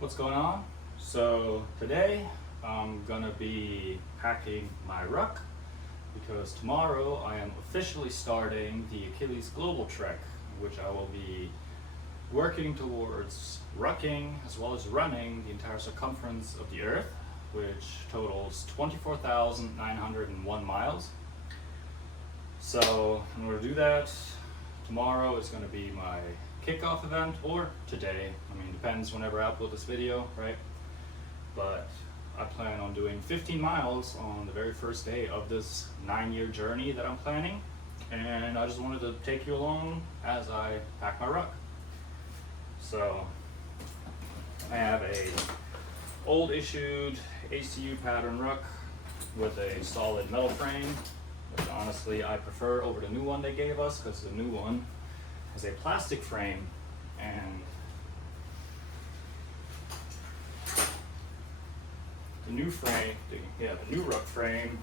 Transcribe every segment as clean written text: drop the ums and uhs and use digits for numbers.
What's going on? So today I'm gonna be packing my ruck because tomorrow I am officially starting the Achilles Global Trek, which I will be working towards rucking as well as running the entire circumference of the Earth, which totals 24,901 miles. So in order to do that, tomorrow is going to be my kickoff event, or today, depends whenever I upload this video, right? But I plan on doing 15 miles on the very first day of this 9-year journey that I'm planning, and I just wanted to take you along as I pack my ruck. So I have a old issued ACU pattern ruck with a solid metal frame, which honestly I prefer over the new one they gave us, because the new one has a plastic frame, and the new frame, the new ruck frame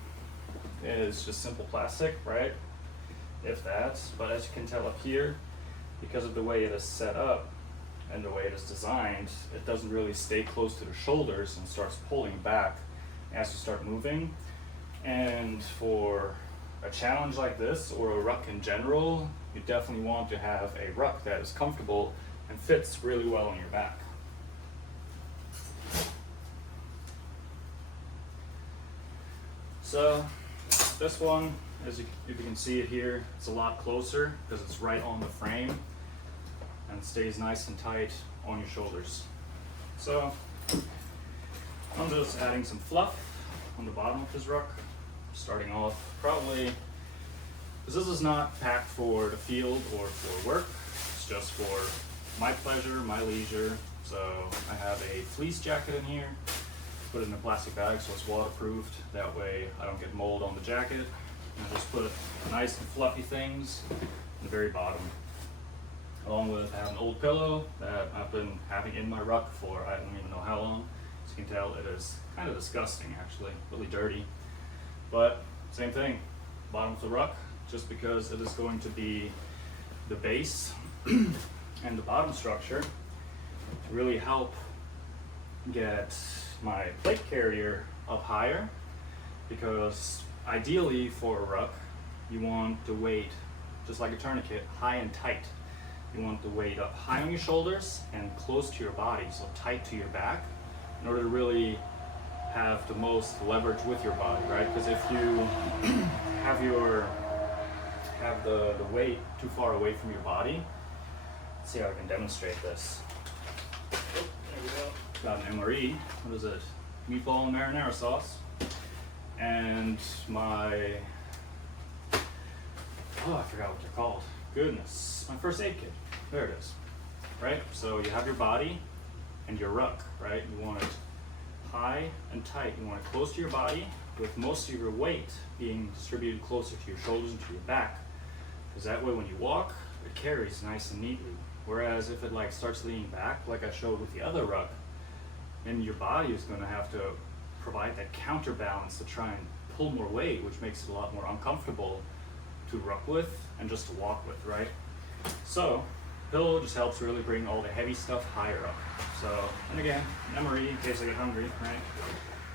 is just simple plastic, right? If that, but as you can tell up here, because of the way it is set up and the way it is designed, it doesn't really stay close to the shoulders and starts pulling back as you start moving. And for a challenge like this, or a ruck in general, you definitely want to have a ruck that is comfortable and fits really well on your back. So this one, if you can see it here, it's a lot closer because it's right on the frame and stays nice and tight on your shoulders. So I'm just adding some fluff on the bottom of this ruck, starting off probably, because this is not packed for the field or for work, it's just for my pleasure, my leisure. So I have a fleece jacket in here, put it in a plastic bag so it's waterproofed, that way I don't get mold on the jacket. And I just put nice and fluffy things in the very bottom. Along with, I have an old pillow that I've been having in my ruck for I don't even know how long. As you can tell, it is kind of disgusting actually, really dirty. But same thing, bottom of the ruck, just because it is going to be the base and the bottom structure to really help get my plate carrier up higher, because ideally for a ruck, you want the weight, just like a tourniquet, high and tight. You want the weight up high on your shoulders and close to your body, so tight to your back, in order to really have the most leverage with your body, right? Because if you have the weight too far away from your body, let's see how I can demonstrate this. Oh, there we go. Got an MRE, what is it? Meatball and marinara sauce. And my, I forgot what they're called. Goodness, my first aid kit. There it is, right? So you have your body and your ruck, right? You want it high and tight. You want it close to your body, with most of your weight being distributed closer to your shoulders and to your back, because that way when you walk, it carries nice and neatly. Whereas if it starts leaning back, like I showed with the other ruck, then your body is going to have to provide that counterbalance to try and pull more weight, which makes it a lot more uncomfortable to ruck with and just to walk with, right? So pillow just helps really bring all the heavy stuff higher up. So, and again, memory in case I get hungry, right?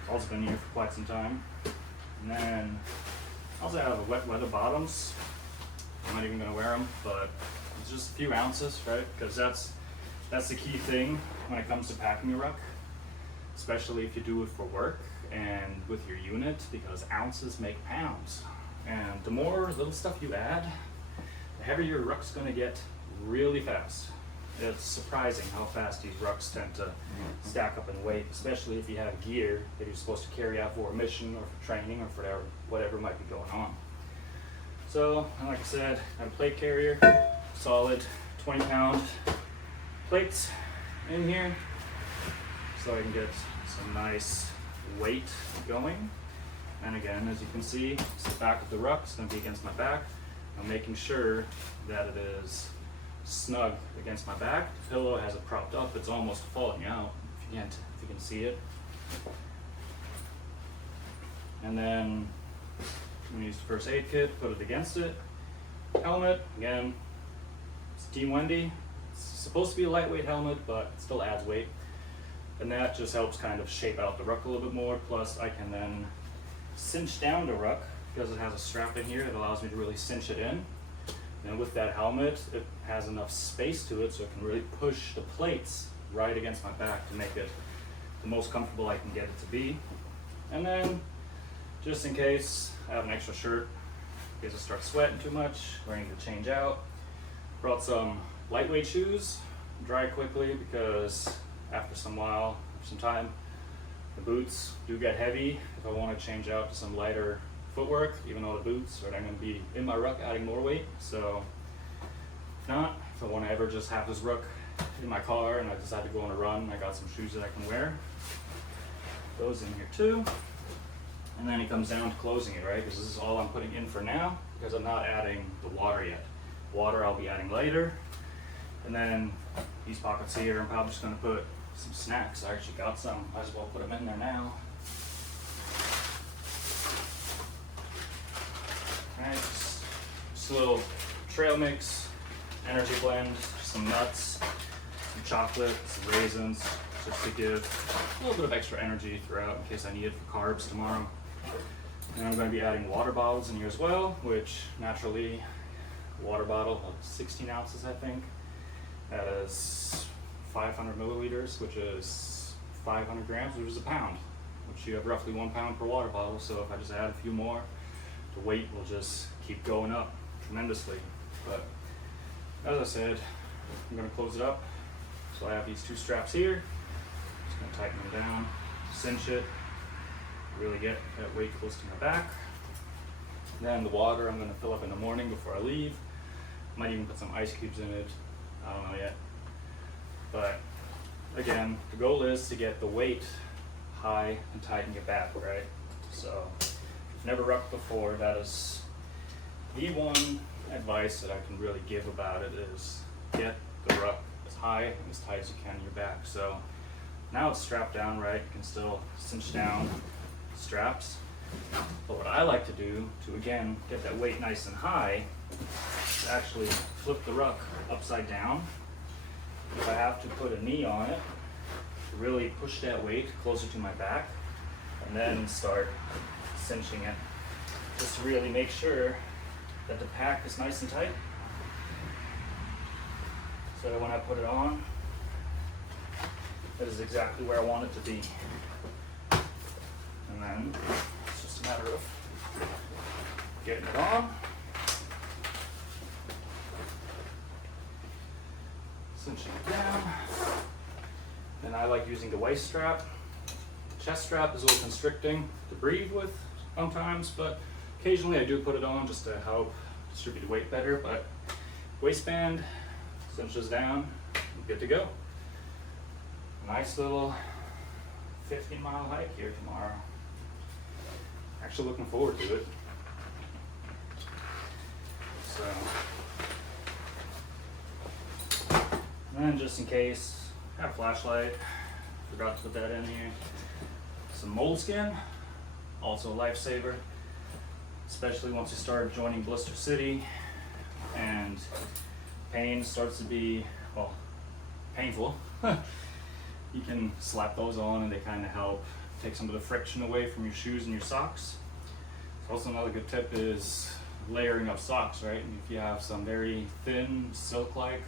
It's also been here for quite some time. And then I also have wet weather bottoms. I'm not even gonna wear them, but it's just a few ounces, right? Because that's the key thing when it comes to packing a ruck, especially if you do it for work and with your unit, because ounces make pounds. And the more little stuff you add, the heavier your ruck's gonna get really fast. It's surprising how fast these rucks tend to stack up in weight, especially if you have gear that you're supposed to carry out for a mission or for training or for whatever might be going on. So, like I said, I have a plate carrier, solid 20-pound plates in here, so I can get some nice weight going. And again, as you can see, it's the back of the ruck, it's going to be against my back. I'm making sure that it is snug against my back. The pillow has it propped up, it's almost falling out, if you can see it. And then I'm going to use the first aid kit, put it against it. Helmet, again, it's Team Wendy. It's supposed to be a lightweight helmet, but it still adds weight. And that just helps kind of shape out the ruck a little bit more. Plus I can then cinch down the ruck because it has a strap in here that allows me to really cinch it in. And with that helmet, it has enough space to it so it can really push the plates right against my back to make it the most comfortable I can get it to be. And then, just in case I have an extra shirt, in case I start sweating too much, or I need to change out, brought some lightweight shoes, dry quickly because after some time, the boots do get heavy if I want to change out to some lighter footwork, even though the boots are going to be in my ruck adding more weight. So if not, if I want to ever just have this ruck in my car and I decide to go on a run, I got some shoes that I can wear. Those in here too. And then it comes down to closing it, right? Because this is all I'm putting in for now because I'm not adding the water yet. Water I'll be adding later. And then these pockets here, I'm probably just going to put some snacks. I actually got some. Might as well put them in there now. Alright, just a little trail mix, energy blend, some nuts, some chocolate, some raisins, just to give a little bit of extra energy throughout in case I need it for carbs tomorrow. And I'm going to be adding water bottles in here as well, which naturally, a water bottle of 16 ounces I think. That is 500 milliliters, which is 500 grams, which is a pound, which you have roughly 1 pound per water bottle. So if I just add a few more, the weight will just keep going up tremendously. But as I said, I'm going to close it up. So I have these two straps here. Just going to tighten them down, cinch it, really get that weight close to my back. Then the water I'm going to fill up in the morning before I leave. Might even put some ice cubes in it. I don't know yet. But again, the goal is to get the weight high and tight in your back, right? So if you've never rucked before, that is the one advice that I can really give about it is get the ruck as high and as tight as you can in your back. So now it's strapped down, right? You can still cinch down straps. But what I like to do to, again, get that weight nice and high is actually flip the ruck upside down. If I have to put a knee on it, to really push that weight closer to my back, and then start cinching it, just to really make sure that the pack is nice and tight. So that when I put it on, that is exactly where I want it to be. And then it's just a matter of getting it on, cinching it down. Then I like using the waist strap. Chest strap is a little constricting to breathe with sometimes, but occasionally I do put it on just to help distribute the weight better. But waistband cinches down, good to go. Nice little 15-mile hike here tomorrow. Actually looking forward to it. So, and then just in case, I have a flashlight. Forgot to put that in here. Some moleskin, also a lifesaver, especially once you start joining Blister City and pain starts to be, well, painful. You can slap those on and they kind of help take some of the friction away from your shoes and your socks. Also another good tip is layering up socks, right? And if you have some very thin silk-like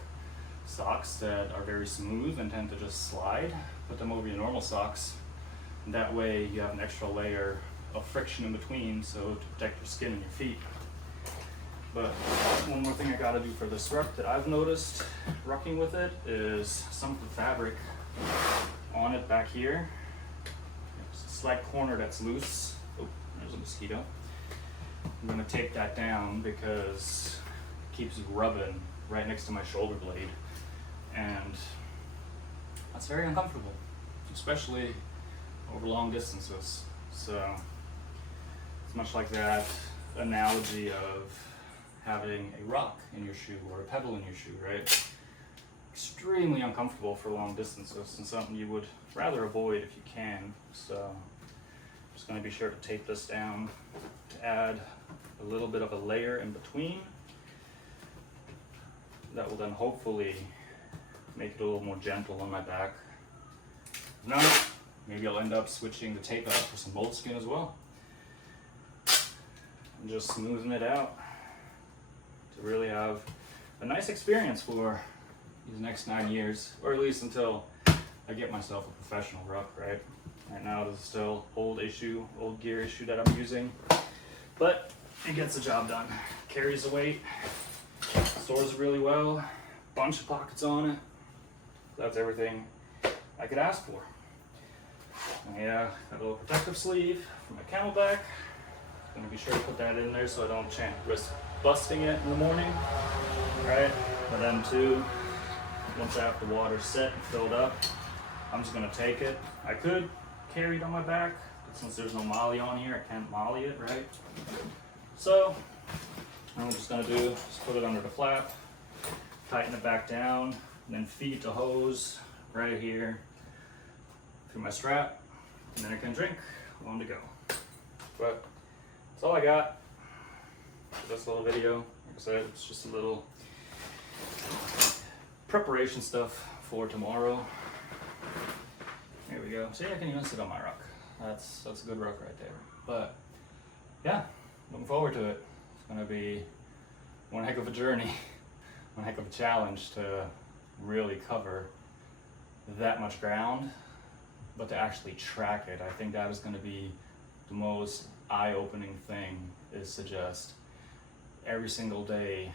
socks that are very smooth and tend to just slide, put them over your normal socks. And that way you have an extra layer of friction in between, so to protect your skin and your feet. But one more thing I gotta do for this ruck that I've noticed rucking with it is some of the fabric on it back here. There's a slight corner that's loose. Oh, there's a mosquito. I'm gonna take that down because it keeps rubbing right next to my shoulder blade. And that's very uncomfortable, especially over long distances. So it's much like that analogy of having a rock in your shoe or a pebble in your shoe, right? Extremely uncomfortable for long distances and something you would rather avoid if you can. So I'm just going to be sure to tape this down to add a little bit of a layer in between. That will then hopefully make it a little more gentle on my back If not, maybe I'll end up switching the tape out for some moleskin as well. And just smoothing it out to really have a nice experience for these next 9 years, or at least until I get myself a professional ruck, right? Right now this is still old gear issue that I'm using, but it gets the job done. Carries the weight, stores it really well, bunch of pockets on it. That's everything I could ask for. Yeah, got a little protective sleeve for my camelback. Gonna be sure to put that in there so I don't risk busting it in the morning. Alright, but then too, once I have the water set and filled up, I'm just gonna take it. I could carry it on my back, but since there's no molly on here, I can't molly it, right? So, what I'm just gonna do is put it under the flap, tighten it back down, and then feed the hose right here through my strap, and then I can drink on to go. But that's all I got for this little video. Like I said, it's just a little preparation stuff for tomorrow. Here we go. See, I can even sit on my ruck. That's a good ruck right there. But yeah, looking forward to it. It's gonna be one heck of a journey, one heck of a challenge to really cover that much ground, but to actually track it. I think that is gonna be the most eye-opening thing, is to just every single day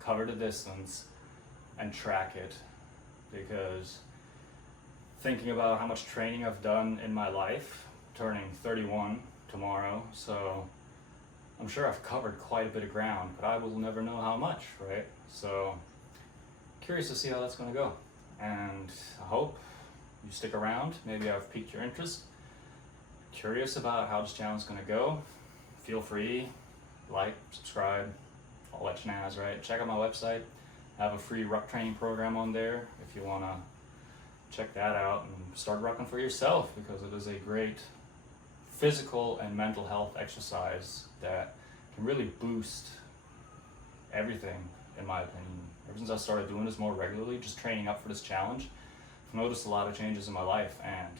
cover the distance and track it, because thinking about how much training I've done in my life, turning 31 tomorrow, so I'm sure I've covered quite a bit of ground, but I will never know how much, right? So curious to see how that's going to go, and I hope you stick around. Maybe I've piqued your interest. Curious about how this challenge is going to go. Feel free, like, subscribe, all that shenanigans, right? Check out my website. I have a free ruck training program on there if you want to check that out and start rucking for yourself, because it is a great physical and mental health exercise that can really boost everything, in my opinion. Ever since I started doing this more regularly, just training up for this challenge, I've noticed a lot of changes in my life, and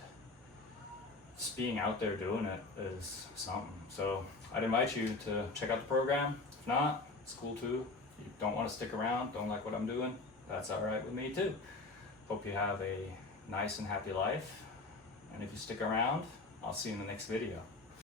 just being out there doing it is something. So I'd invite you to check out the program. If not, it's cool too. If you don't want to stick around, don't like what I'm doing, that's all right with me too. Hope you have a nice and happy life, and if you stick around, I'll see you in the next video.